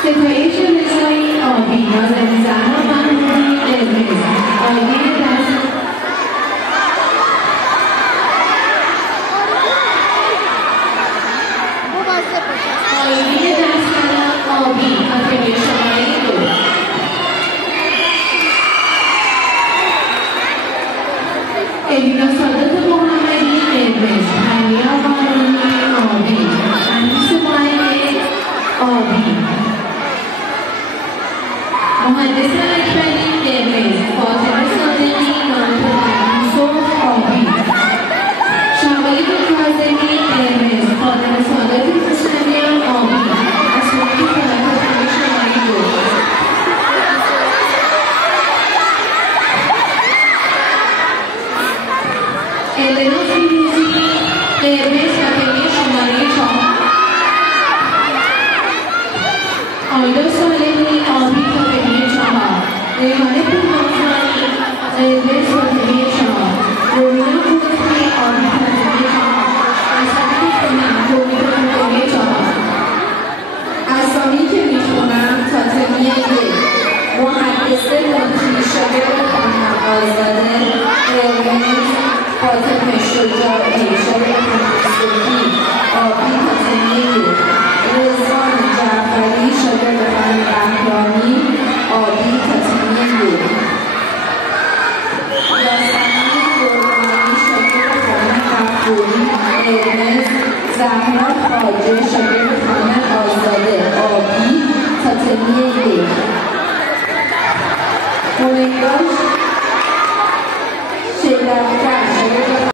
ستایش رضایی آبی، نازنین زهرا محمودی قرمز، آیلین دست آیلین دستان آبی، کاتگوری شماره 2. الینا سادات محمدی قرمز، هنیا بارانی آبی، انیس معید آبی، مهندس اکبری قرمز، فاطمه صادقی یوسف آبی، شقایق کاظمی قرمز، فاطمه صادقی حسینیان آبی، اسمانی کاتگوری شماره 2. النا فیروزی قرمز، کاتگوری شماره 4. آیدا صالحی آبی، کاتگوری 4. ریحانه پورنازانی قرمز، کاتگوری 4. رومینا قطبی آبی، کاتگوری 4. اسامی که محبوبی، کاتگوری 4. اسامی که میخونم کاتگوری 1. مهندس لطفی شاگرد خانم آزاده قرمز، فاطمه شجاعی شاگرد خانم آبی، کاتگوری 1. رضوان جعفری شاگرد خانم بهرامی آبی، کاتگوری 1. یاسمین قربانی شاگرد خانم غفوری قرمز، زهرا